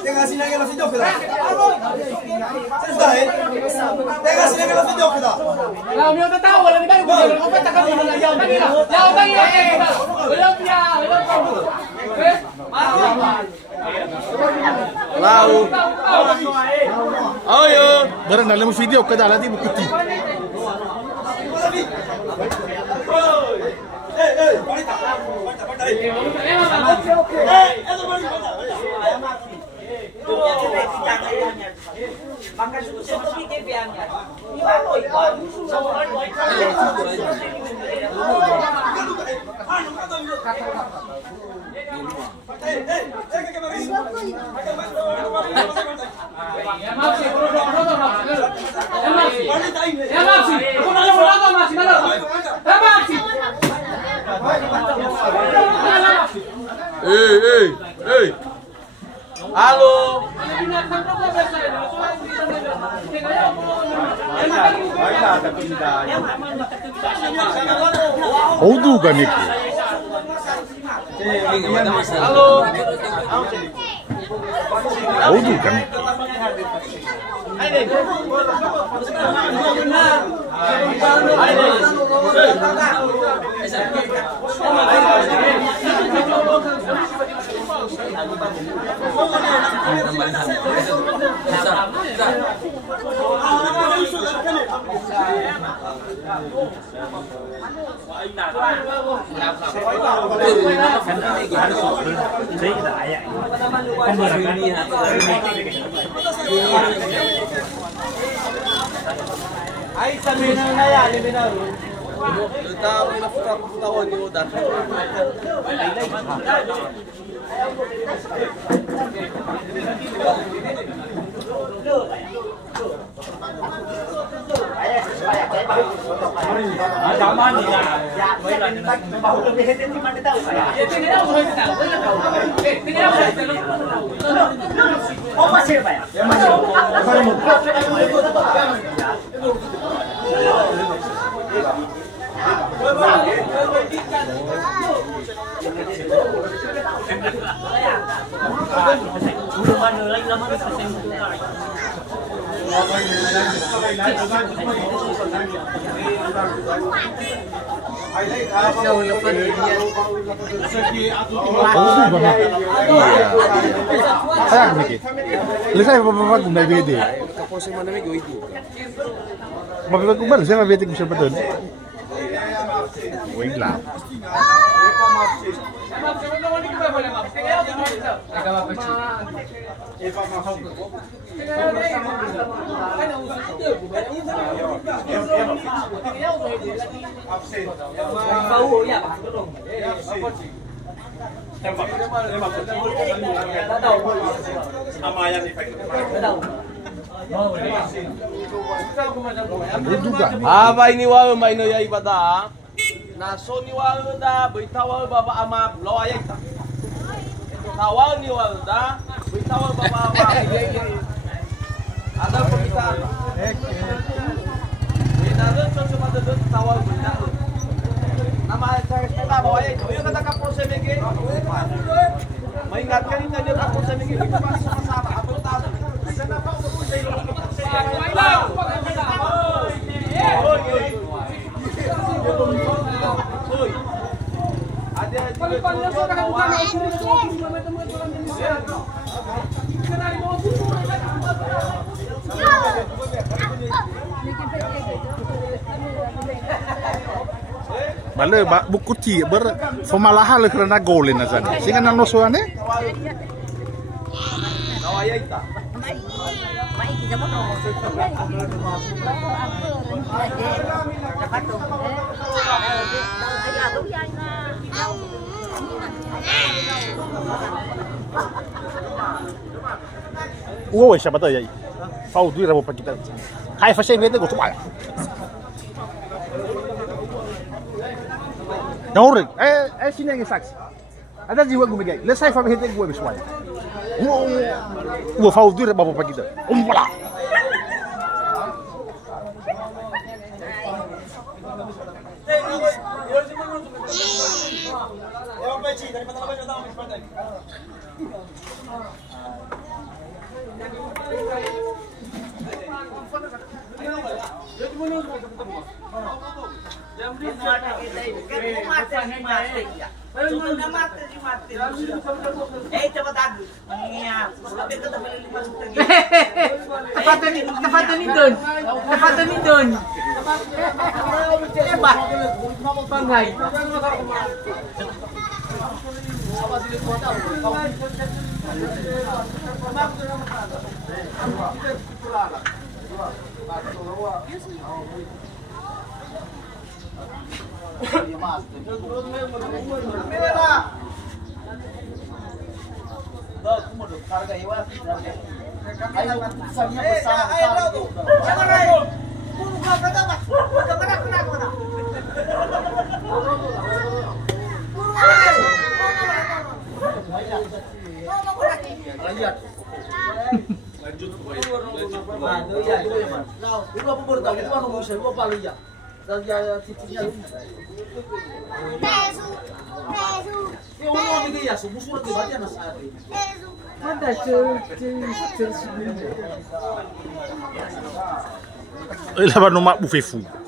Tenga sini lagi video kita. Sudah Tenga sini lagi video kita. Lah, dia tak tahu kalau kita bukan kompet tak kamu nak jauh tadi lah. Jauh tadi ya. Belum dia, belum tahu. Okey. Lalu. Ayo. Barang dalam video kita nanti bukti. Hey. Halo. Odu kan itu. Halo. Odu kan itu. Ay, sabihin na nga yan, liminaw. Saya bapak gumnay bede. Kapos mo na may go itu. Bapak gumnay saya mabete ko siya betul. Wait lang. Apa ini wal maino ya ibadah? Naso ni wal da beitawal baba ama lo ayat. Tawal ni wal da beitawal baba ama. Ada permintaan. Benar cuma ada tawal benar. Nama saya kata bawa itu. Yo kata kapol CBG. Mengingatkan ini dia kapol CBG itu pas sama-sama. Apa tahu? Kenapa kapol CBG? Bale buku ti ber formalahan le karena golin asan. Singa nang nosoane? Siapa tahu ya? Fau dui rabo pa kita. Hai facendo go tupai. Nore, sini yang saksi. Ada jiwa gue megai. Let's say family hete gue biswai. Gue fau dire bapak pagi dah. Umpala. Tepatan ni Don. Hebat. Banggai. Ele vai no mapa buffet.